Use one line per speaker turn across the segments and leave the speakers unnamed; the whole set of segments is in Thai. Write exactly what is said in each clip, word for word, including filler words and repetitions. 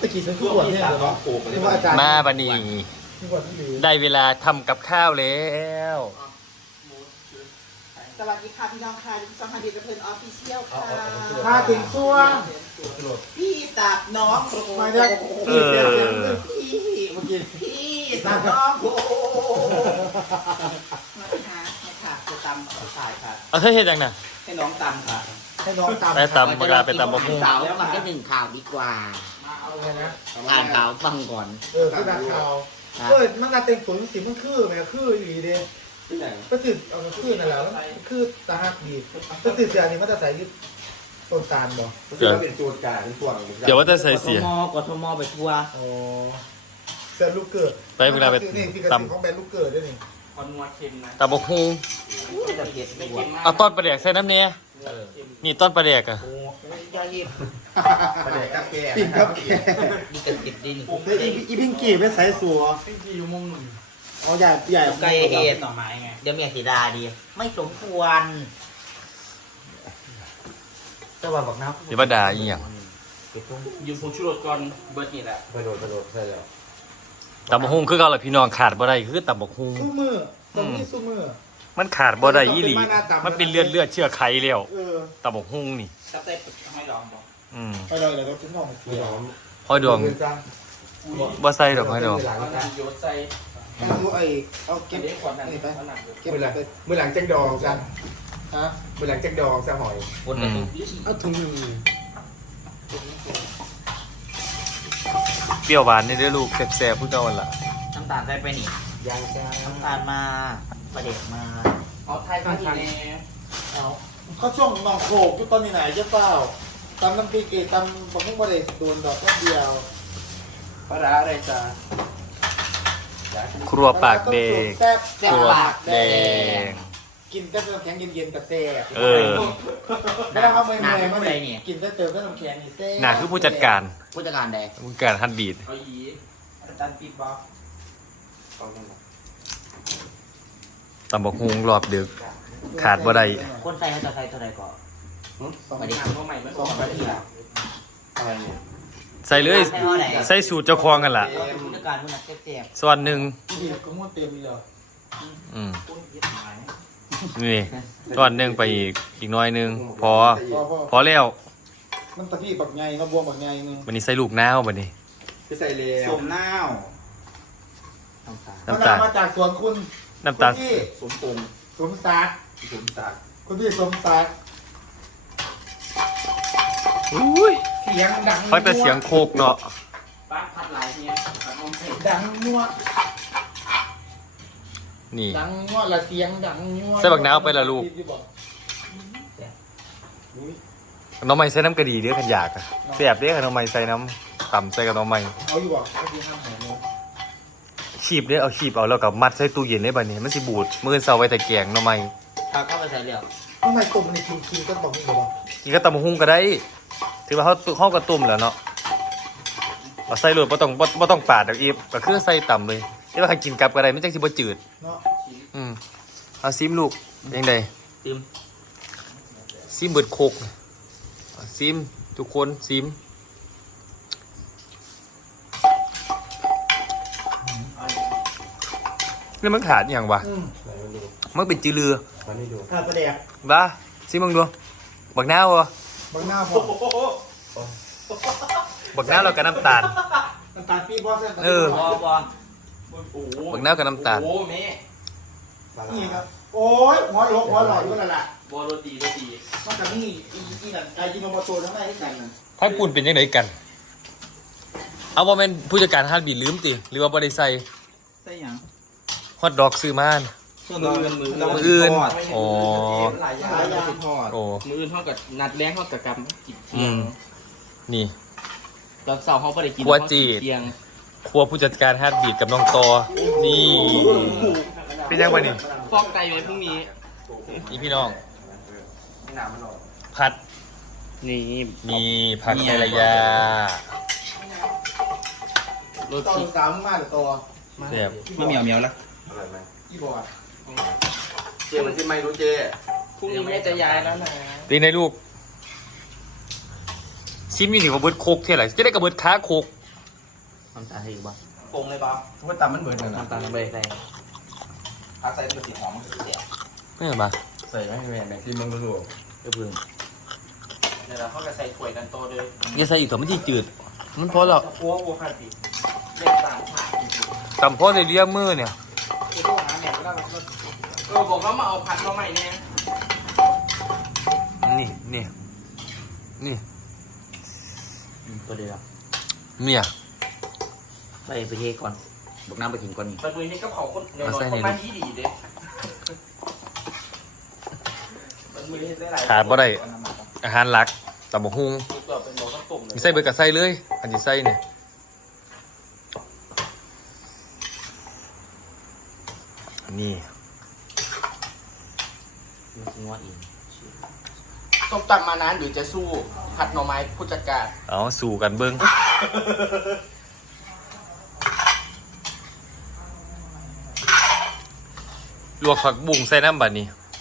ะกี้ฉันทุกวันเนี่ยเหรอที่ว่าอาจารย์
มาบันนี้ได้เวลาทำกับข้าวแล้ว
สวัสดีค่ะพี่น้องค่ะดิฉันฮันดีกระเทินออฟฟิเชียลค่ะ
ถ้าถึงช่วง
พี่สับน้องโอ้
มาเนี่ย
เออ
พี่เมื่อกี้พี่สับน้องโอ้นะคะนี่ค่ะจะตำขายค่ะ
เอาเธอเห็นยังน่ะ
ให้น้องตำค่ะ
ให้น้องตาม
ไปตำปลาไปตำบะพุ่ง
สาวมันก็หนึ่งข่าวดีกว่า
เอาไงนะ
อ่านข่าวฟังก่อน
เออคือนักข่าวเออมันน่าเต็มตัวสิมันคือแม่คืออยู่ดีเด้ก็คือเอามันคือนั่นแหละมันคือตาหักดีก็คือเสียนี่มันจะใส่ยึดต้นตาลบ่
เดี๋ยวเป็นจูดกาเป็นช่วง
เดี๋ยวว่าจะใส่เสีย
กทมกทมไปทัวร์
อ๋อเสื้อลูกเกิด
ไปเวลาไป
นี่พี่กระ
ตำ
สิของแบรนด์ลูกเกิดด้วยนี่
คอนนัวเค็มนะ
ตำบะพุ่ง
จะเผ็ด
ไม่
หัว
เค็มมาก
เอาต้นปลาแดกใส่น้ำเนี้ยนี่ต้นปลาแดกอะ
ยาเย็บ
ประเด็กกับแก่
ปิ่นครับ
นี่กระติดดิน
อีพิงกี้ไม่ใส่สัวพิงกี้อยู่มุมหนึ่งอ๋อใหญ่ใหญ่
ไก่เห็ด
ต่อไม้ไง
เดี๋ยวเมียสีดาดี ไม่สมควรแต่ว่าบอกนะ
เดี๋ยวมาด่าอีหยัง
อยู่ผงชูรสก่อนเบิร์ดนี่แหละ
กระโดดกระโดดใช่แล้ว
ตำบะพุ่งคือเก่าละพี่น้องขาดบ่ได้คือตำบะพุ่ง
สู้มือตรงนี้สู้มือ
มันขาดบ่ได้อีหลีมันเป็นเลือดเลือดเชื่อไขแล้ว
เออ
ตำบะพุ่งนี่
จับได้ให้ลองบอก
อืม
ไปเลยเดี๋ยวเราชิ้นหอม
ไม่หอม
ห้อยดวงบ่ใส่ดอกห้อยดวง
เอาน้ำโยดใส่
เอาไอ้เอาเก็
เก็
บบ
ขวดนั้น
นี่ไป
เอาน้ำโยด
เก็บ
เมื่อหลัง
ไป
เมื่อหลังจังดองกัน
ฮะ
เมื่อหลังจังดองจะหอย
บนกระตุก
เอาถุงมือ
เปรี้ยวหวานนี่เด้อลูกแซ่บๆพุ่งเก่าหั่นล่ะ
น้ำตาลได้ไปนี่
ยางจ้า
น้ำตาลมาประเด็กมา
เอาไทยมาอีกแน่
เอาเขาช่วงหนองโขกอยู่ตอนนี้ไหนเจ้าเปล่าตำน้ำพริกเอตำผักบุ้งบะเด็ดโดนดอกแค่เดียว
ปลาร้าอะไรจ้า
ครัวปากแดง
แซ่บ
ครัวปากแดง
กินแต่น้ำแข็งเย็นๆกับแซ่บ
เออ
ไม่ได้เขาเมื่อยๆมาเลยกินแต่เติมแต่น้ำแข็งนี่แซ่บ
น่าคือผู้จัดการ
ผู้จัดการแดง
ผู้จัดการฮันบีด
เอาอีอาจารย์ปิดบอก
ตำบะพุ่งรอบดึกขาดบ่ได้
คนใส่เขาจะใส่เท่าไหร่ก่อน
สอง
ประเด็ก
น้ำตัวใหม่ไม่สองนาทีละ
อะไรเนี่ย
ใส่เลยใส่สูตรเจ้าของกันล่ะ
ผู้จัดการผู้นักแจก
ส่วนหนึ่ง
ที่ก็ม้วนเต็มเลย
อืมนี่ส่วนหนึ่งไปอีกอีกหน้อยหนึงพอ พอแล้ว
มันตะพี่แบบไงมาบวมแบบไงนึง
วันนี้ใส่ลูกน้าววันนี้
พี่ใส่เลว
สมน้าว
น้ำตาล
มาจากสวนคุณ
น้ำตาล
ที่
สมปรุง
สมศักดิ์
สมศักดิ์
คุณพี่สมศักดิ์
อุ้ย
เสียงดัง
ฟังแต่เสียงโคกเนาะ
ป้าพัดหลายเนี่ยพัดนมเสร็จ
ดังนัว
นี่
ดังนัวละเสียงดังนัว
ใส่บักนาวไปละลูก น้องไม้ใส่น้ำกระดีเด้อขันอยากอะเสียบเด้อน้องไม้ใส่น้ำต่ำใส่กับน้องไม้
เอาอยู่บ่ก็คือห้ามหายเลย
ขีบเด้อเอาขีบเอาแล้วกับมัดใส่ตู้เย็นได้บัดนี้มันสิบูดมื้อเช้าไว้แต่แกงน้องไม้
เขาเข้าไปใส่เหลี่ยม
ทำไมตุ่มในคิวคิวก็บอกนี่เหรอ
กินกับตำบักหุ่งก็ได้ถือว่าเฮาเฮาก็ต้มแล้วเนาะเอาใส่โลดบ่ต้องบ่บ่ต้องปาดดอกอีฟก็คือใส่ต่ำเลยแต่ว่าใครกินกับก็ได้มันจังสิบ่จืด
เนาะ
อืมเอาซิมลูกยังไง
ติม
ซิมเบิดโคกเอาซิมทุกคนซิมนี่มันขาดอหย่างวะ
อืม
ไหนมันดู
มันเป็นจือเรือ
มันไม่ดู
ขาดประเดี๋ยว
บ้าซิมมึงดูบักน้าววะ
บางหน้าพอ
บักน้าวแล้วกับน้ำตาล
น้ำตาลปี๊บอส
เออ
บอบอ
โอ้โห
บักน้าวกับน้ำตาล
โอ้แม่
ปลาร้า
นี่ครับโอ้ยหัวโลกหัวหลอดด้วยนั่นแหละ
บอโรตีโรตี
นอกจากนี่อีอีนั่นไอจิโนโมโตทั้งหลายที่กันนั่น
ให้ปุ่นเป็นยังไงกัน เอาว่าเป็นผู้จัดการฮันบีลืมติหรือว่าบริใส่
ใส่ยัง
ฮอตดอกซื้อมา
มืออื่นมือ
มืออื่นอ๋อ
หลายอย่างหลายอย่างทอด
โอ้
มืออื่นเท่ากับนัดแรงเท่ากับกำกินเที่
อื
ยง
มนี่
ตอนเสาร์เขาไม่ได้กิน
ครัวจีด
เที่ยง
ครัวผู้จัดการฮันบีกับน้องตอนี่เป็นยังไงนี่
ฟอกไตไว้พรุ่งนี้
นี่พี่น้อง
ไม่น้ำมันออก
ผัด
นี่
มีผักไซรายา
โร
ต่อ
ตี
สามมากหรือตัว
เสียบ
ไม่เหมียวเหมียวละ
อร่อยไหม
อีบอด
เจมันที่ไม่รู้เจ
พรุ่งนี้แม่จะย้ายแล้วนะ
เป็นไงลูกซิมอยู่นี่กับเบิร์ดโคกเท่าไหร่จะได้กับเบิร์ดค้าโคก
น้ำตาลให้อีกบ้าง
ปรุงเลยป่ะทุกคนตำมันเบิดเลยนะ
น้ำตาลน้ำใบใส่
ถ้าใส่มันสีหอมมันจะเสีย
ไม่เห็นปะ
ใส่ไม่แม่แม่ที่มึงรู้
ก็เพิ่ง
เดี๋ยวเราเข้าไปใส่ถ้วยกันโตเลย
อย่าใส่อีกเถอะมันจะจืดมันพอแล้ว
โอ้โหค่ะสิเล่นต่างผ่านจริง
ตำพอในเลี้ยมือเนี่ย
ๆคือต้องหาแหนมแล้วเราก็เออบอกเขามาเอาพัดมาใหม่เนี่ย
นี่นี่นี่
ตัวเดียว
เมีย
ไปไปเทก่อนบอกน้ำไปกินก่อนนี่
ไปมือนี้ก็เผาคนเดี๋ยวคนบ้านที่ดีเด้มันมือนี้ได้หลาย
ขาดบ่ได้อาหารหลักตำบักหุ่ง
ตัวเป็นโลก็ตุ่มเลย
มีใส่เบิดกับใส่เลยอันที่ใส่เนี่ยนี่
มันกินว่าอีก
ส้มตักมานานหรือจะสู้ผัดหน่อไม้ผู้จัดการ
เอาสู่กันเบิ้งลวกผักบุ้งใส่น้ำบัดนี้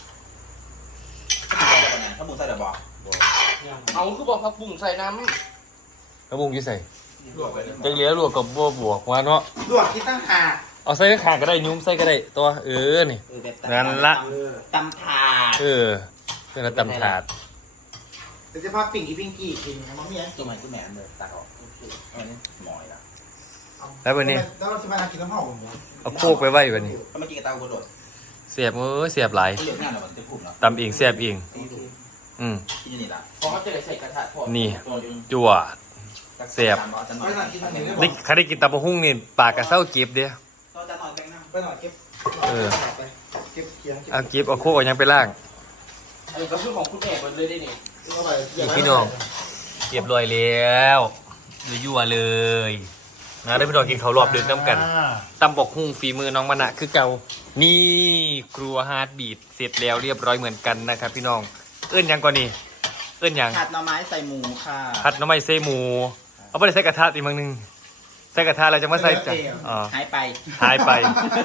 ถ้ามึงใส่เดี๋ยวบอก
เอาคือบอกผักบุ้งใส่น้
ผักบุ้งอยี่ใส่
ลวกไปเลย
จังเหลียวลวกกับบัวบวกว่าเนาะ
ลวกที่ตั้งหาก
เอาใส่ข้างก็ได้ยุ้มใส่ก็ได้ตัวเออนี่
เออแบบ
นั่นละ
ตำถาด
เออเพื่อนตำถาด
เดี๋ยวจะพาปิ่งอีปิ่งกี้กินมันมีอัน
ตัวมันก็แม่เลยตัดออกอันนี้หมอยนะ
แล้ววันนี้
แล้วเราจะมากินน้ำหอม
เอาโคกไปไว้บัดนี้
ถ้าเมื่อกี้กระตากระโดด
เสียบเอ้ยเสียบหลาย
เหลืองงานเราจะพุ่มเนาะ
ตำเองเสียบเองอืม
ที่นี่ละ
ำเพราะเขาจะได้ใส่กระทะพอ
นี่
ตัวยัง
จั่ว เสียบ
ไปหน่อยกินทางนี้ได้บ
นี่ใครได้กินตำบักหุ่งนี่ปากกระเซ้าเก็บเด้อ
ตัวจะนอนแบงค์น้
ไปหน่อยเก็บ
เออ
ไปเก็บเคียงเก็บ
เอาเก็บเอาโคกเอาหยังไปล่าง
อันนี้ก็คือของคุณแม่หมดเลยได้นี่
เข้าไป
นี่พี่น้องเรียบร้อยแล้วยั่วๆเลยนะได้พี่น้องกินเขาวรอบดึกน้ำกันตำบกหุ่งฝีมือน้องมะนะคือเก่านี่ครัวฮาร์ดบีทเสร็จแล้วเรียบร้อยเหมือนกันนะครับพี่น้องเอื้นหยังก่อนนี่เอื้นหยัง
ผัดหน่อไม้ใส่หมูค่ะ
ผัดหน้ำมันเซหมูเอาไปใส่กระทะอีกมั้งหนึงใส่กระทะแล้วจะมาใส่จ้ะอ๋อ
หายไป
หายไป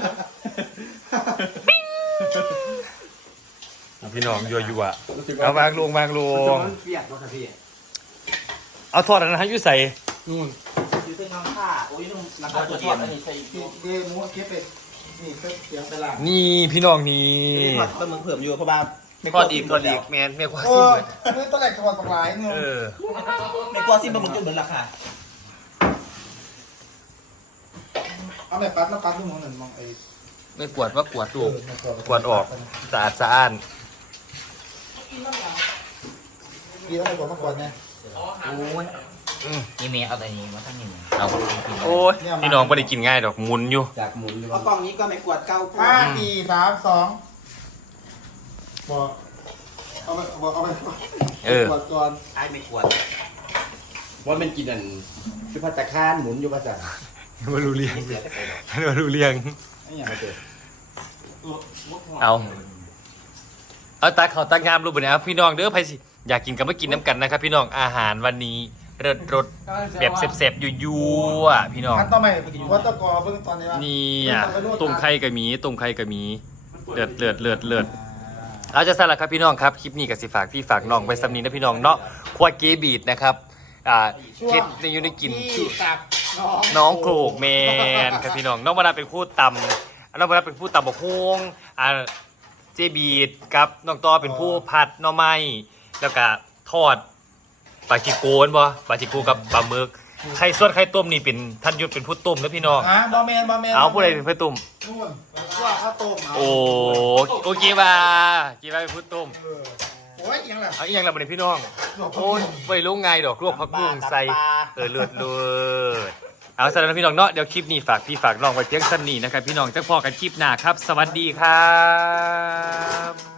พี่น้องยั่วยั่วๆเอาวางลงวางลง
ำเปียกวะครับพี่
เอาทอดอันนั้นให้อยุ่ใส่
นู่น
อยู่ซึ่งน้ำผ้าโอ้ยนุ่มน้ำผ้าตัวเดียวอันนี้ใส่
ที่เดมูเก็บไปนี่เก็บเคียงไปล่าง
นี่พี่น้องนี่
ทอดต้นมึงเพิ่มอยู่เพราะว่า
ทอดอีกทอดอีกแมนแม่กว่า
เอ
ซิ่ง
อ
เลย
เมื่อตอนแรกจังหวัดตรงหลายเงิน
เออ
ในตัวซิมมึงจะเหมือนราคา
เอาแบบปัดแล้วปัดลูกมองหนึ่งมองไอ้
ไม่กวดว่ากวดลูกกวดออกสะอาดสะอ้าน
กี่แล้วไม่บอกมากกว่าไง
โอ้ย
อืม
นี่เมย์เอาแต่นี้มาทั้งนี้
เอาโอ้ยพี่น้องไม่ได้กินง่ายดอกหมุนอยู่
จากหมุนเอากล่องนี้ก็ไม่กวดเก้า
ห้าสี่สามสองบอกเอาไปบอกเอาไป
เออ
กดก่อน
ไอ้ไม่กวดว่ามันกินอันคือพัตตาคารหมุนอยู่ภาษา
มารู้เรียง
เสียแต่ใส่ดอก
มารู้เรียง
ไอ้ยังไม่เจอ
เอาเอาตาเขาวตางามรูปแบบนี้ครับพี่น้องเด้อใครสิอยากกินก็มากินน้ำกันนะครับพี่น้องอาหารวันนี้เริดรสแบบเสบๆยั่วๆพี่น้อง
ขั้นต่อไปวัตกรเบื้องตอนนี้ว่า
นี่อ่ะตุ่มไข่กับหมีตุ่มไข่กับหมีเลือดเลือดเลือดเลือดเอาจะสั่นละครับพี่น้องครับคลิปนี้กับสิฝากพี่ฝากน้องไปสำนีนะพี่น้องเนาะควายเกบีดนะครับอ่าเคล็ดในอยูในกิน
ที่ตักน้อง
น้องโกรกแมนครับพี่น้องน้องมาดาเป็นผู้ตำน้องมาดาเป็นผู้ตำบกฮวงอ่าเจบีดกับน้องต่อเป็นผู้ผัดหน่อไม้แล้วก็ทอดปลาจิโกนบ่ปลาจิโกกับปลาหมึกไข่ส่วนไข่ต้มนี่เป็นท่านยุทธเป็นผู้ต้มนะพี่น้อง
อ่ะบอแมนบอแมน
เอาผู้ใดเป็นผู้ต้ม
นู่นว่าข้าวต้มเอา
โอ้โกกีบากีบาเป็นผู้ต้ม
เออโอ้ยยังไง
เอาอีกอย่างละบัดนี้พี่น้องโอ้ยไปลงไงดอกลวกผักบุ้งใส่เออเลือดเลือดเอาสำหรับพี่น้องเนาะเดี๋ยวคลิปนี้ฝากพี่ฝากน้องไว้เพียงสั้นนี้นะครับพี่น้องจะพอกันคลิปหน้าครับ สวัสดีครับ